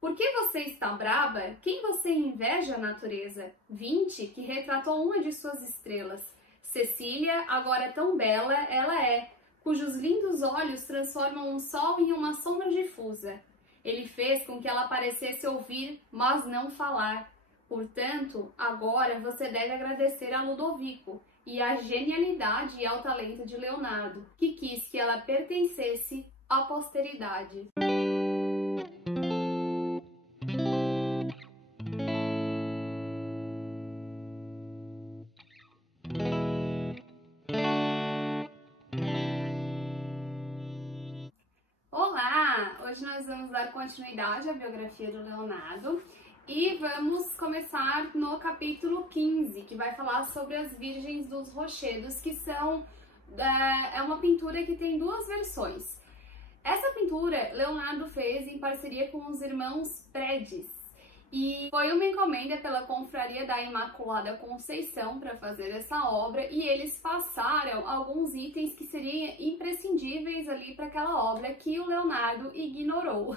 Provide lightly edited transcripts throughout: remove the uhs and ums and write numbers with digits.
Por que você está braba? Quem você inveja a natureza? 20, que retratou uma de suas estrelas. Cecília, agora tão bela, ela é, cujos lindos olhos transformam um sol em uma sombra difusa. Ele fez com que ela parecesse ouvir, mas não falar. Portanto, agora você deve agradecer a Ludovico e à genialidade e ao talento de Leonardo, que quis que ela pertencesse à posteridade. Olá! Hoje nós vamos dar continuidade à biografia do Leonardo e vamos começar no capítulo 15, que vai falar sobre as Virgens dos Rochedos, que é uma pintura que tem duas versões. Essa pintura Leonardo fez em parceria com os irmãos Prédis e foi uma encomenda pela Confraria da Imaculada Conceição para fazer essa obra, e eles passaram alguns itens que seriam imprescindíveis ali para aquela obra que o Leonardo ignorou.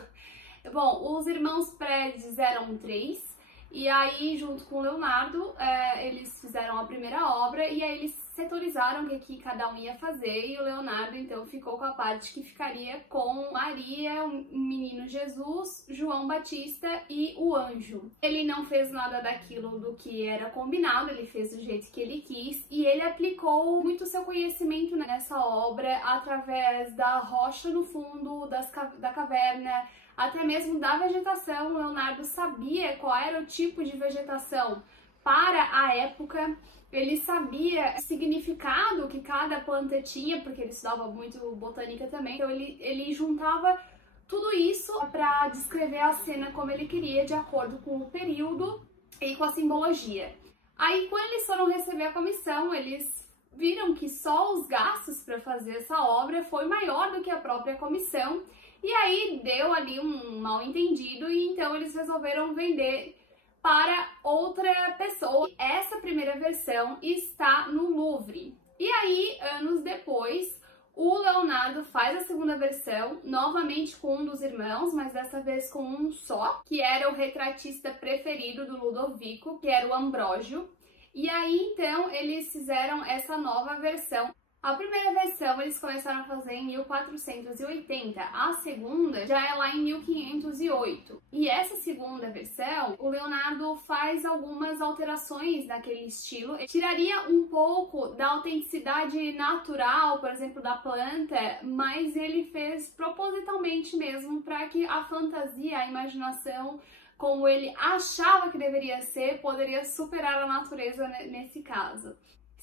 Bom, os irmãos Prédis eram 3, e aí junto com o Leonardo eles fizeram a primeira obra, e aí eles setorizaram o que cada um ia fazer, e o Leonardo então ficou com a parte que ficaria com Maria, o menino Jesus, João Batista e o anjo. Ele não fez nada daquilo do que era combinado, ele fez do jeito que ele quis, e ele aplicou muito seu conhecimento nessa obra através da rocha no fundo, da caverna, até mesmo da vegetação. O Leonardo sabia qual era o tipo de vegetação para a época, ele sabia o significado que cada planta tinha, porque ele estudava muito botânica também, então ele juntava tudo isso para descrever a cena como ele queria, de acordo com o período e com a simbologia. Aí, quando eles foram receber a comissão, eles viram que só os gastos para fazer essa obra foi maior do que a própria comissão, e aí deu ali um mal-entendido, e então eles resolveram vender para outra pessoa. Essa primeira versão está no Louvre. E aí, anos depois, o Leonardo faz a segunda versão, novamente com um dos irmãos, mas dessa vez com um só, que era o retratista preferido do Ludovico, que era o Ambrógio. E aí, então, eles fizeram essa nova versão. A primeira versão eles começaram a fazer em 1480, a segunda já é lá em 1508. E essa segunda versão, o Leonardo faz algumas alterações naquele estilo. Ele tiraria um pouco da autenticidade natural, por exemplo, da planta, mas ele fez propositalmente mesmo para que a fantasia, a imaginação, como ele achava que deveria ser, poderia superar a natureza nesse caso.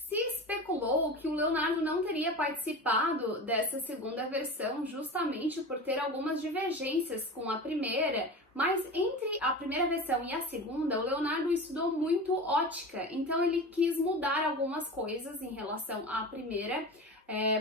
Se especulou que o Leonardo não teria participado dessa segunda versão justamente por ter algumas divergências com a primeira, mas entre a primeira versão e a segunda, o Leonardo estudou muito ótica, então ele quis mudar algumas coisas em relação à primeira.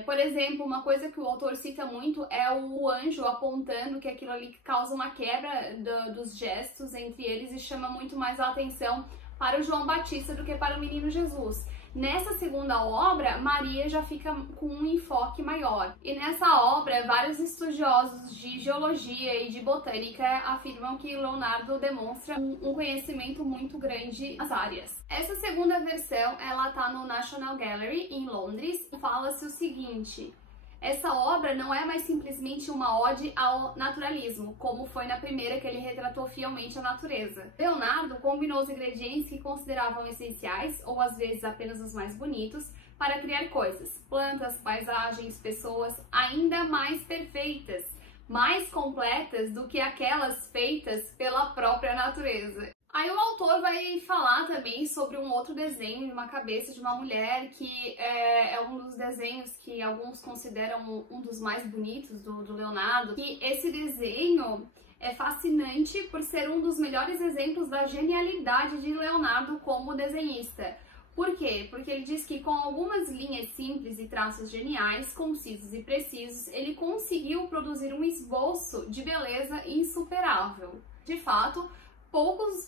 Por exemplo, uma coisa que o autor cita muito é o anjo apontando, que aquilo ali causa uma quebra dos gestos entre eles e chama muito mais a atenção para o João Batista do que para o menino Jesus. Nessa segunda obra, Maria já fica com um enfoque maior. E nessa obra, vários estudiosos de geologia e de botânica afirmam que Leonardo demonstra um conhecimento muito grande nas áreas. Essa segunda versão, ela tá no National Gallery, em Londres, e fala-se o seguinte: essa obra não é mais simplesmente uma ode ao naturalismo, como foi na primeira, que ele retratou fielmente a natureza. Leonardo combinou os ingredientes que consideravam essenciais, ou às vezes apenas os mais bonitos, para criar coisas, plantas, paisagens, pessoas ainda mais perfeitas, mais completas do que aquelas feitas pela própria natureza. Aí o autor vai falar também sobre um outro desenho de uma cabeça de uma mulher, que é um dos desenhos que alguns consideram um dos mais bonitos do Leonardo. E esse desenho é fascinante por ser um dos melhores exemplos da genialidade de Leonardo como desenhista. Por quê? Porque ele diz que com algumas linhas simples e traços geniais, concisos e precisos, ele conseguiu produzir um esboço de beleza insuperável. De fato,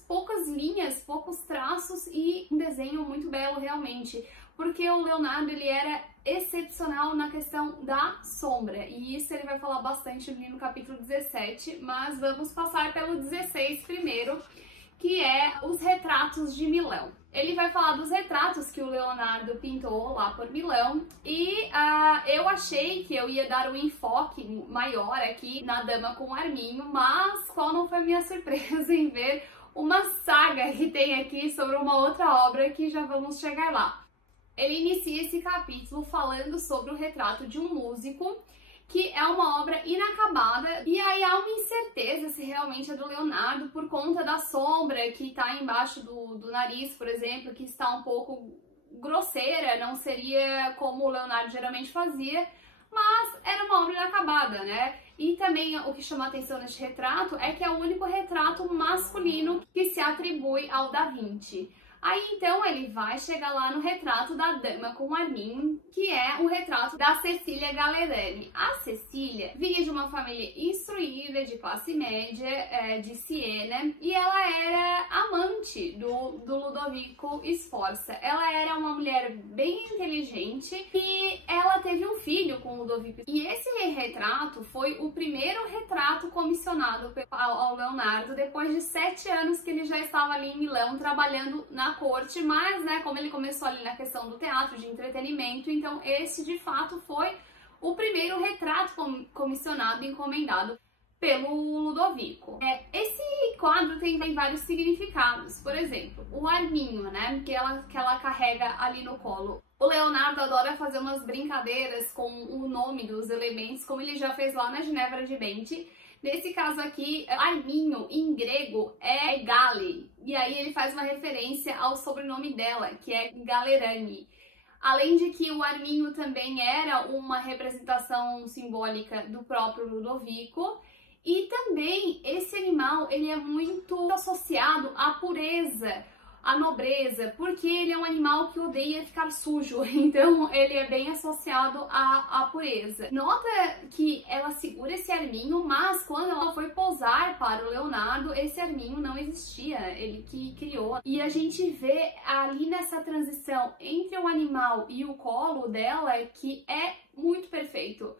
poucas linhas, poucos traços e um desenho muito belo realmente. porque o Leonardo ele era excepcional na questão da sombra, e isso ele vai falar bastante ali no capítulo 17, mas vamos passar pelo 16 primeiro, que é os retratos de Milão. Ele vai falar dos retratos que o Leonardo pintou lá por Milão, e eu achei que eu ia dar um enfoque maior aqui na Dama com Arminho, mas qual não foi a minha surpresa em ver uma saga que tem aqui sobre uma outra obra que já vamos chegar lá. Ele inicia esse capítulo falando sobre o retrato de um músico, que é uma obra inacabada, e aí há uma incerteza se realmente é do Leonardo por conta da sombra que está embaixo do nariz, por exemplo, que está um pouco grosseira, não seria como o Leonardo geralmente fazia, mas era uma obra inacabada, né? E também o que chama a atenção neste retrato é que é o único retrato masculino que se atribui ao Da Vinci. Aí então ele vai chegar lá no retrato da Dama com Arminho, que é o retrato da Cecília Gallerani. A Cecília vinha de uma família instruída, de classe média, de Siena, e ela era amante do Ludovico Sforza. Ela era uma mulher bem inteligente e ela teve um filho com o Ludovico. E esse retrato foi o primeiro retrato comissionado ao Leonardo depois de 7 anos que ele já estava ali em Milão trabalhando na corte, mas, né, como ele começou ali na questão do teatro, de entretenimento, então esse de fato foi o primeiro retrato comissionado e encomendado pelo Ludovico. Esse quadro tem vários significados, por exemplo, o arminho, né, que ela carrega ali no colo. O Leonardo adora fazer umas brincadeiras com o nome dos elementos, como ele já fez lá na Ginevra de Benti. Nesse caso aqui, arminho em grego é Gale, e aí ele faz uma referência ao sobrenome dela, que é Gallerani. Além de que o arminho também era uma representação simbólica do próprio Ludovico, e também esse animal ele é muito associado à pureza, à nobreza, porque ele é um animal que odeia ficar sujo, então ele é bem associado à pureza. Nota que ela segura esse arminho, mas quando ela foi posar para o Leonardo, esse arminho não existia, ele que criou. E a gente vê ali nessa transição entre o animal e o colo dela que é muito perfeito.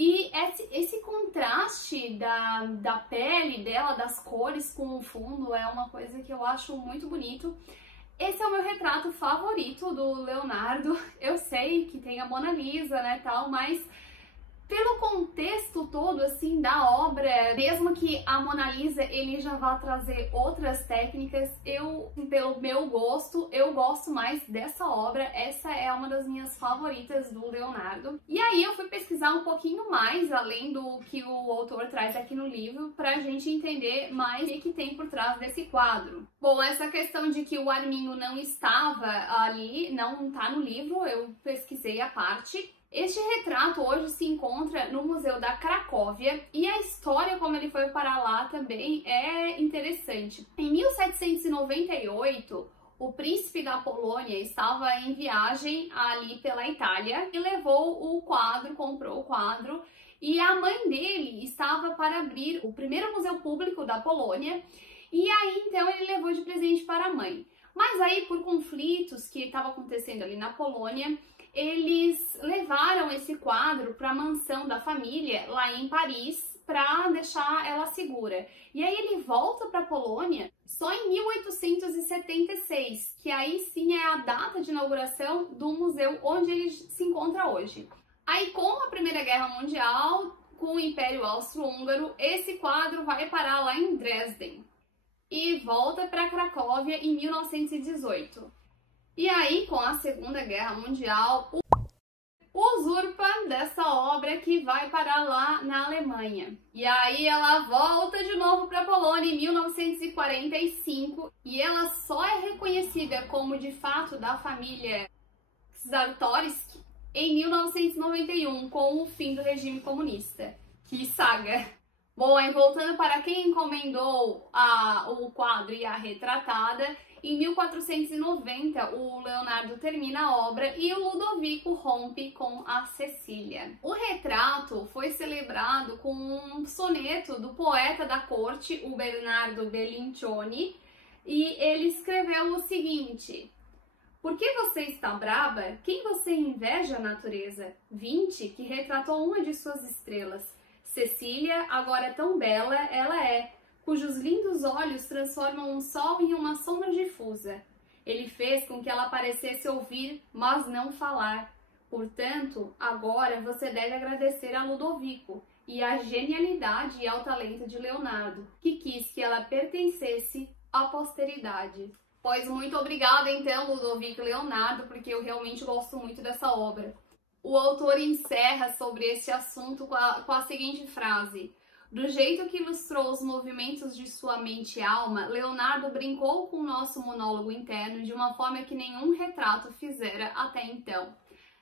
E esse contraste da pele dela, das cores com o fundo, é uma coisa que eu acho muito bonito. Esse é o meu retrato favorito do Leonardo. Eu sei que tem a Mona Lisa, né, tal, mas pelo contexto todo, assim, da obra, mesmo que a Mona Lisa ele já vá trazer outras técnicas, pelo meu gosto, eu gosto mais dessa obra. Essa é uma das minhas favoritas do Leonardo. E aí eu fui pesquisar um pouquinho mais, além do que o autor traz aqui no livro, pra gente entender mais o que tem por trás desse quadro. Bom, essa questão de que o arminho não estava ali, não tá no livro, eu pesquisei a parte. Este retrato hoje se encontra no Museu da Cracóvia e a história como ele foi parar lá também é interessante. Em 1798, o príncipe da Polônia estava em viagem ali pela Itália e levou o quadro, comprou o quadro, e a mãe dele estava para abrir o primeiro museu público da Polônia, e aí então ele levou de presente para a mãe. Mas aí, por conflitos que estavam acontecendo ali na Polônia, eles levaram esse quadro para a mansão da família lá em Paris para deixar ela segura. E aí ele volta para a Polônia só em 1876, que aí sim é a data de inauguração do museu onde ele se encontra hoje. Aí com a Primeira Guerra Mundial, com o Império Austro-Húngaro, esse quadro vai parar lá em Dresden e volta para Cracóvia em 1918. E aí, com a Segunda Guerra Mundial, usurpa dessa obra que vai parar lá na Alemanha. E aí ela volta de novo para a Polônia em 1945 e ela só é reconhecida como de fato da família Czartoryski em 1991, com o fim do regime comunista. Que saga! Bom, aí voltando para quem encomendou o quadro e a retratada, em 1490, o Leonardo termina a obra e o Ludovico rompe com a Cecília. O retrato foi celebrado com um soneto do poeta da corte, o Bernardo Bellincioni, e ele escreveu o seguinte: Por que você está braba? Quem você inveja a natureza? 20, que retratou uma de suas estrelas. Cecília, agora tão bela, ela é, cujos lindos olhos transformam um sol em uma sombra difusa. Ele fez com que ela parecesse ouvir, mas não falar. Portanto, agora você deve agradecer a Ludovico e à genialidade e ao talento de Leonardo, que quis que ela pertencesse à posteridade. Pois muito obrigada, então, Ludovico e Leonardo, porque eu realmente gosto muito dessa obra. O autor encerra sobre este assunto com a seguinte frase: do jeito que ilustrou os movimentos de sua mente e alma, Leonardo brincou com o nosso monólogo interno de uma forma que nenhum retrato fizera até então.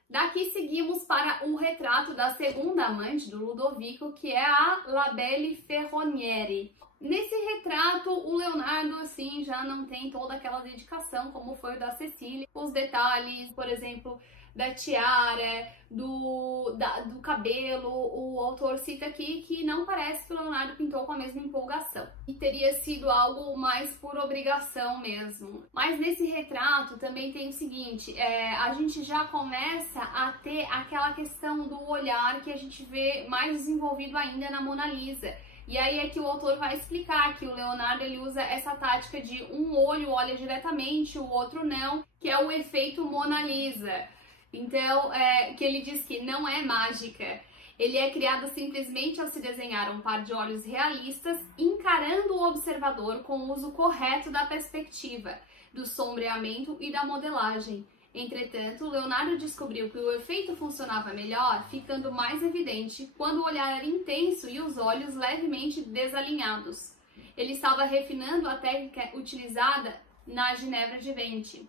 Daqui seguimos para o retrato da segunda amante do Ludovico, que é a La Belle Ferronieri. Nesse retrato, o Leonardo, assim, já não tem toda aquela dedicação como foi o da Cecília. Os detalhes, por exemplo, da tiara, do cabelo, o autor cita aqui que não parece que o Leonardo pintou com a mesma empolgação. E teria sido algo mais por obrigação mesmo. Mas nesse retrato também tem o seguinte, a gente já começa a ter aquela questão do olhar que a gente vê mais desenvolvido ainda na Mona Lisa. E aí é que o autor vai explicar que o Leonardo ele usa essa tática de um olho olha diretamente, o outro não, que é o efeito Mona Lisa. Então, que ele diz que não é mágica. Ele é criado simplesmente ao se desenhar um par de olhos realistas, encarando o observador com o uso correto da perspectiva, do sombreamento e da modelagem. Entretanto, Leonardo descobriu que o efeito funcionava melhor, ficando mais evidente quando o olhar era intenso e os olhos levemente desalinhados. Ele estava refinando a técnica utilizada na Ginevra de Venti.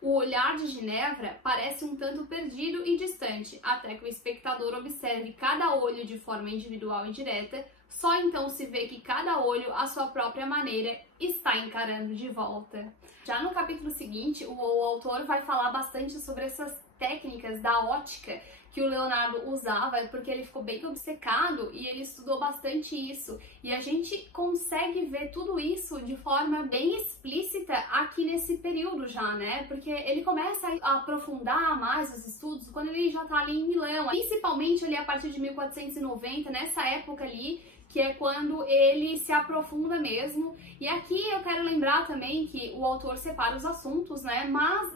O olhar de Ginevra parece um tanto perdido e distante, até que o espectador observe cada olho de forma individual e direta, só então se vê que cada olho, à sua própria maneira, está encarando de volta. Já no capítulo seguinte, o autor vai falar bastante sobre essas técnicas da ótica que o Leonardo usava, porque ele ficou bem obcecado e ele estudou bastante isso. E a gente consegue ver tudo isso de forma bem explícita aqui nesse período já, né? Porque ele começa a aprofundar mais os estudos quando ele já tá ali em Milão, principalmente ali a partir de 1490, nessa época ali, que é quando ele se aprofunda mesmo. E aqui eu quero lembrar também que o autor separa os assuntos, né? Mas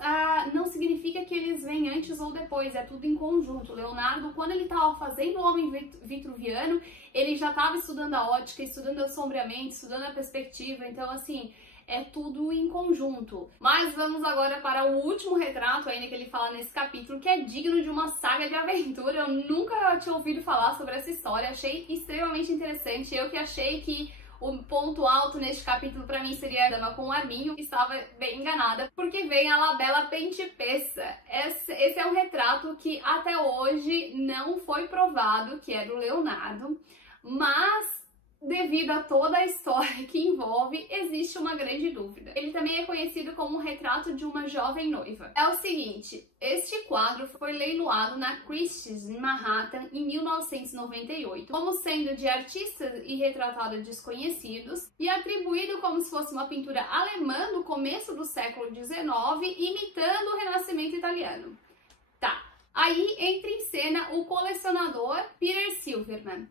não significa que eles vêm antes ou depois, é tudo em conjunto. Leonardo, quando ele estava fazendo o Homem Vitruviano, ele já estava estudando a ótica, estudando o sombreamento, estudando a perspectiva, então assim, é tudo em conjunto. Mas vamos agora para o último retrato ainda que ele fala nesse capítulo, que é digno de uma saga de aventura. Eu nunca tinha ouvido falar sobre essa história, achei extremamente interessante. Eu que achei que o ponto alto neste capítulo para mim seria a Dama com o Arminho, estava bem enganada, porque vem a La Bella Principessa. Esse é um retrato que até hoje não foi provado que é do Leonardo, mas devido a toda a história que envolve, existe uma grande dúvida. Ele também é conhecido como um retrato de uma jovem noiva. É o seguinte, este quadro foi leiloado na Christie's, em Manhattan, em 1998, como sendo de artistas e retratado desconhecidos, e atribuído como se fosse uma pintura alemã do começo do século XIX, imitando o Renascimento italiano. Tá, aí entra em cena o colecionador Peter Silverman.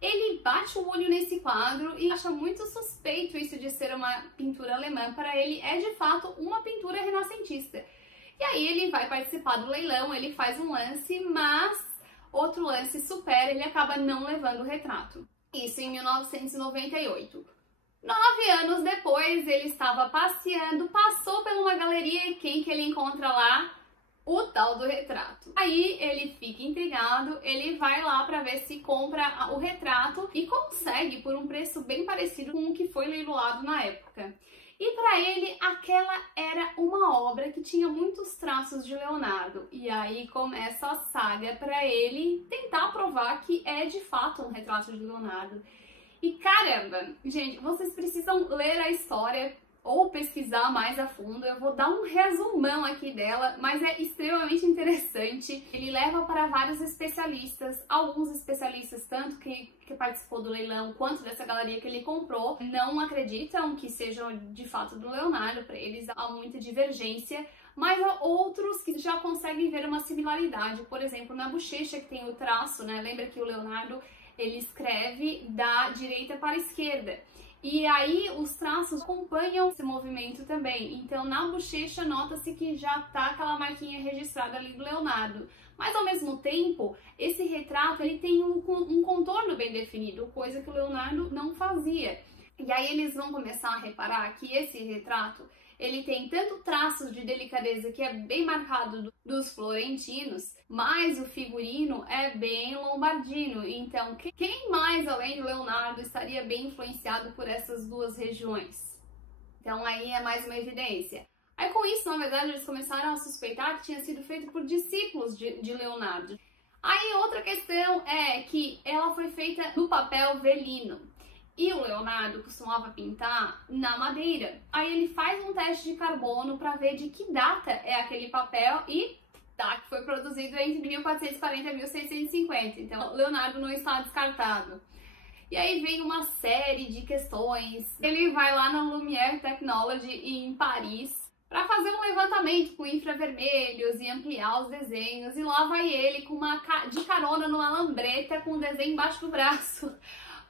Ele bate o olho nesse quadro e acha muito suspeito isso de ser uma pintura alemã. Para ele é de fato uma pintura renascentista. E aí ele vai participar do leilão, ele faz um lance, mas outro lance supera, ele acaba não levando o retrato. Isso em 1998. 9 anos depois, ele estava passeando, passou por uma galeria e quem que ele encontra lá? O tal do retrato. Aí ele fica intrigado, ele vai lá para ver se compra o retrato e consegue por um preço bem parecido com o que foi leiloado na época. E para ele, aquela era uma obra que tinha muitos traços de Leonardo. E aí começa a saga para ele tentar provar que é de fato um retrato de Leonardo. E caramba, gente, vocês precisam ler a história ou pesquisar mais a fundo. Eu vou dar um resumão aqui dela, mas é extremamente interessante. Ele leva para vários especialistas, alguns especialistas, tanto que participou do leilão, quanto dessa galeria que ele comprou, não acreditam que sejam de fato do Leonardo, para eles há muita divergência, mas há outros que já conseguem ver uma similaridade. Por exemplo, na bochecha, que tem o traço, né? Lembra que o Leonardo, ele escreve da direita para a esquerda. E aí os traços acompanham esse movimento também. Então na bochecha nota-se que já tá aquela marquinha registrada ali do Leonardo. Mas ao mesmo tempo, esse retrato ele tem um contorno bem definido, coisa que o Leonardo não fazia. E aí eles vão começar a reparar que esse retrato ele tem tanto traços de delicadeza que é bem marcado dos florentinos, mas o figurino é bem lombardino. Então, quem mais além do Leonardo estaria bem influenciado por essas duas regiões? Então, aí é mais uma evidência. Aí, com isso, na verdade, eles começaram a suspeitar que tinha sido feito por discípulos de Leonardo. Aí, outra questão é que ela foi feita no papel velino. E o Leonardo costumava pintar na madeira. Aí ele faz um teste de carbono para ver de que data é aquele papel e tá, que foi produzido entre 1440 e 1650. Então, Leonardo não está descartado. E aí vem uma série de questões. Ele vai lá na Lumière Technology em Paris para fazer um levantamento com infravermelhos e ampliar os desenhos. E lá vai ele com de carona numa lambreta com o desenho embaixo do braço.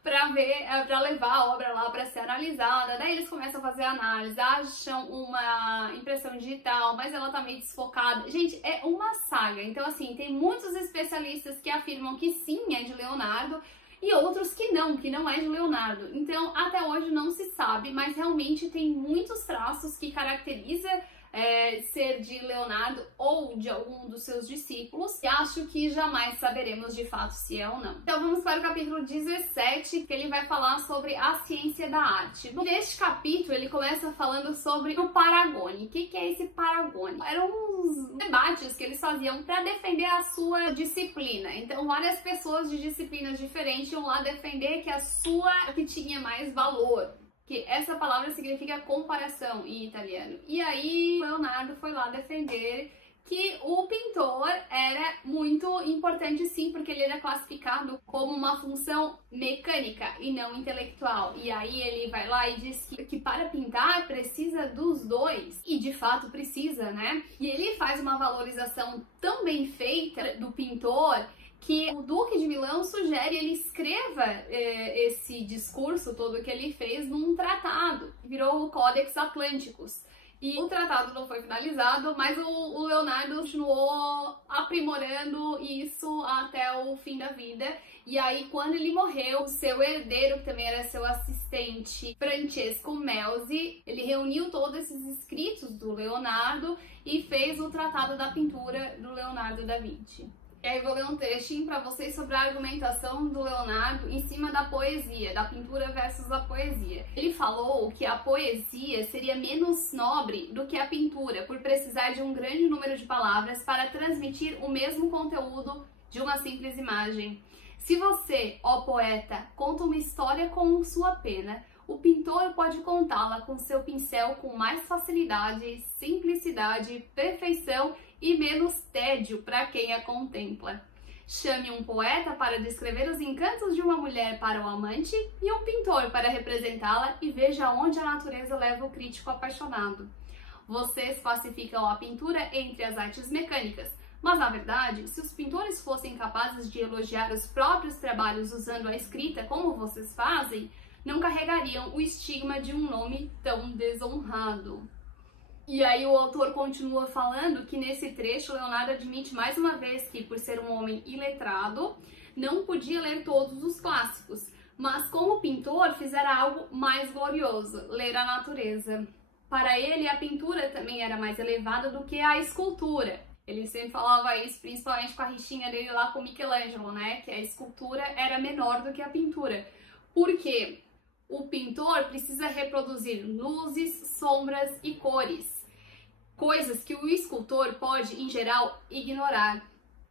Para levar a obra lá para ser analisada. Daí eles começam a fazer análise, acham uma impressão digital, mas ela tá meio desfocada. Gente, é uma saga. Então, assim, tem muitos especialistas que afirmam que sim, é de Leonardo, e outros que não é de Leonardo. Então, até hoje não se sabe, mas realmente tem muitos traços que caracterizam ser de Leonardo ou de algum dos seus discípulos, e acho que jamais saberemos de fato se é ou não. Então vamos para o capítulo 17, que ele vai falar sobre a ciência da arte. Neste capítulo ele começa falando sobre o Paragone. O que é esse Paragone? Eram uns debates que eles faziam para defender a sua disciplina. Então várias pessoas de disciplinas diferentes iam lá defender que a sua que tinha mais valor. Que essa palavra significa comparação em italiano. E aí, Leonardo foi lá defender que o pintor era muito importante sim, porque ele era classificado como uma função mecânica e não intelectual. E aí ele vai lá e diz que para pintar precisa dos dois. E de fato precisa, né? E ele faz uma valorização tão bem feita do pintor que o Duque de Milão sugere ele escreva esse discurso todo que ele fez num tratado, virou o Codex Atlanticus. E o tratado não foi finalizado, mas o Leonardo continuou aprimorando isso até o fim da vida. E aí, quando ele morreu, o seu herdeiro, que também era seu assistente, Francesco Melzi, ele reuniu todos esses escritos do Leonardo e fez o Tratado da Pintura do Leonardo da Vinci. E aí vou ler um trechinho para vocês sobre a argumentação do Leonardo em cima da poesia, da pintura versus a poesia. Ele falou que a poesia seria menos nobre do que a pintura, por precisar de um grande número de palavras para transmitir o mesmo conteúdo de uma simples imagem. Se você, ó poeta, conta uma história com sua pena, o pintor pode contá-la com seu pincel com mais facilidade, simplicidade, perfeição e menos tédio para quem a contempla. Chame um poeta para descrever os encantos de uma mulher para o amante e um pintor para representá-la e veja onde a natureza leva o crítico apaixonado. Vocês classificam a pintura entre as artes mecânicas, mas na verdade, se os pintores fossem capazes de elogiar os próprios trabalhos usando a escrita como vocês fazem, não carregariam o estigma de um nome tão desonrado. E aí o autor continua falando que nesse trecho Leonardo admite mais uma vez que, por ser um homem iletrado, não podia ler todos os clássicos, mas como pintor fizera algo mais glorioso, ler a natureza. Para ele, a pintura também era mais elevada do que a escultura. Ele sempre falava isso, principalmente com a rixinha dele lá com Michelangelo, né? Que a escultura era menor do que a pintura. Por quê? O pintor precisa reproduzir luzes, sombras e cores, coisas que o escultor pode, em geral, ignorar.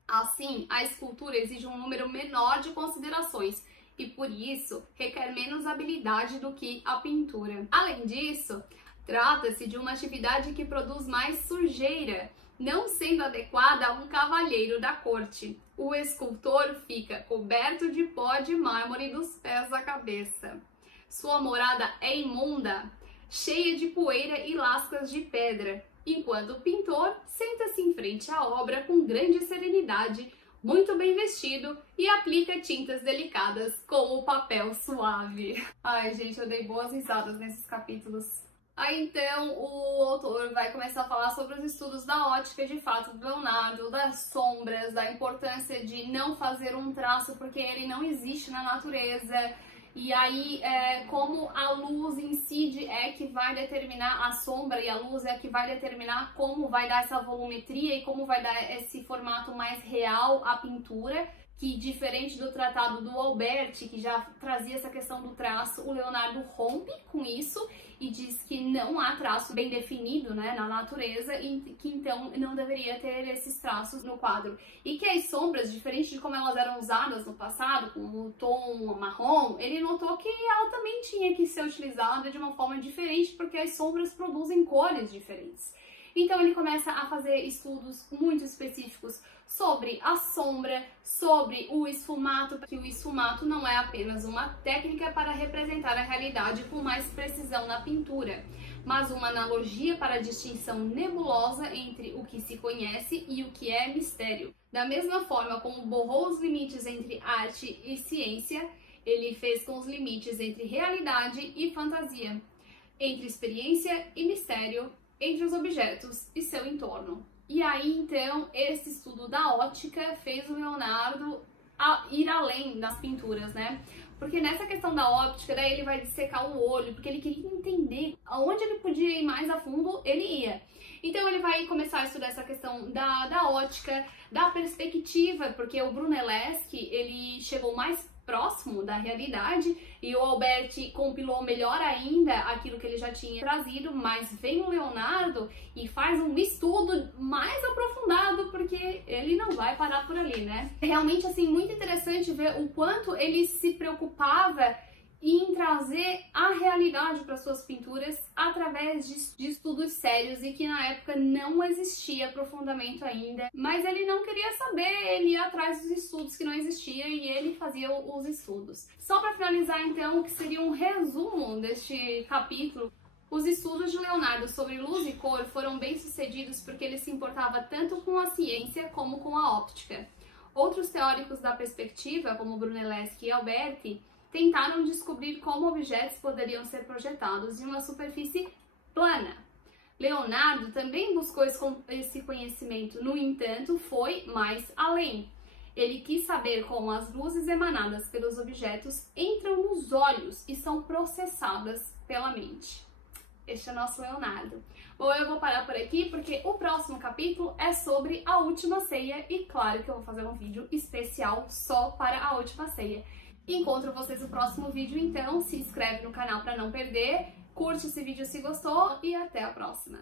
Assim, a escultura exige um número menor de considerações e, por isso, requer menos habilidade do que a pintura. Além disso, trata-se de uma atividade que produz mais sujeira, não sendo adequada a um cavalheiro da corte. O escultor fica coberto de pó de mármore dos pés à cabeça. Sua morada é imunda, cheia de poeira e lascas de pedra, enquanto o pintor senta-se em frente à obra com grande serenidade, muito bem vestido e aplica tintas delicadas com o papel suave. Ai, gente, eu dei boas risadas nesses capítulos. Aí então o autor vai começar a falar sobre os estudos da ótica de fato do Leonardo, das sombras, da importância de não fazer um traço porque ele não existe na natureza. E aí, como a luz incide é que vai determinar a sombra e a luz é que vai determinar como vai dar essa volumetria e como vai dar esse formato mais real à pintura, que diferente do tratado do Alberti, que já trazia essa questão do traço, o Leonardo rompe com isso e diz que não há traço bem definido, né, na natureza e que então não deveria ter esses traços no quadro. E que as sombras, diferente de como elas eram usadas no passado, como o tom marrom, ele notou que ela também tinha que ser utilizada de uma forma diferente, porque as sombras produzem cores diferentes. Então ele começa a fazer estudos muito específicos sobre a sombra, sobre o esfumato, que o esfumato não é apenas uma técnica para representar a realidade com mais precisão na pintura, mas uma analogia para a distinção nebulosa entre o que se conhece e o que é mistério. Da mesma forma como borrou os limites entre arte e ciência, ele fez com os limites entre realidade e fantasia, entre experiência e mistério, entre os objetos e seu entorno. E aí, então, esse estudo da ótica fez o Leonardo ir além das pinturas, né? Porque nessa questão da óptica, daí ele vai dissecar o olho, porque ele queria entender aonde ele podia ir mais a fundo, ele ia. Então ele vai começar a estudar essa questão da ótica, da perspectiva, porque o Brunelleschi, ele chegou mais próximo da realidade e o Alberti compilou melhor ainda aquilo que ele já tinha trazido, mas vem o Leonardo e faz um estudo mais aprofundado, porque ele não vai parar por ali, né? É realmente, assim, muito interessante ver o quanto ele se preocupava em trazer a realidade para suas pinturas através de estudos sérios e que na época não existia aprofundamento ainda, mas ele não queria saber, ele ia atrás dos estudos que não existiam e ele fazia os estudos. Só para finalizar então, o que seria um resumo deste capítulo, os estudos de Leonardo sobre luz e cor foram bem sucedidos porque ele se importava tanto com a ciência como com a óptica. Outros teóricos da perspectiva, como Brunelleschi e Alberti, tentaram descobrir como objetos poderiam ser projetados em uma superfície plana. Leonardo também buscou esse conhecimento, no entanto, foi mais além. Ele quis saber como as luzes emanadas pelos objetos entram nos olhos e são processadas pela mente. Este é o nosso Leonardo. Bom, eu vou parar por aqui porque o próximo capítulo é sobre a Última Ceia e claro que eu vou fazer um vídeo especial só para a Última Ceia. Encontro vocês no próximo vídeo, então se inscreve no canal para não perder, curte esse vídeo se gostou e até a próxima!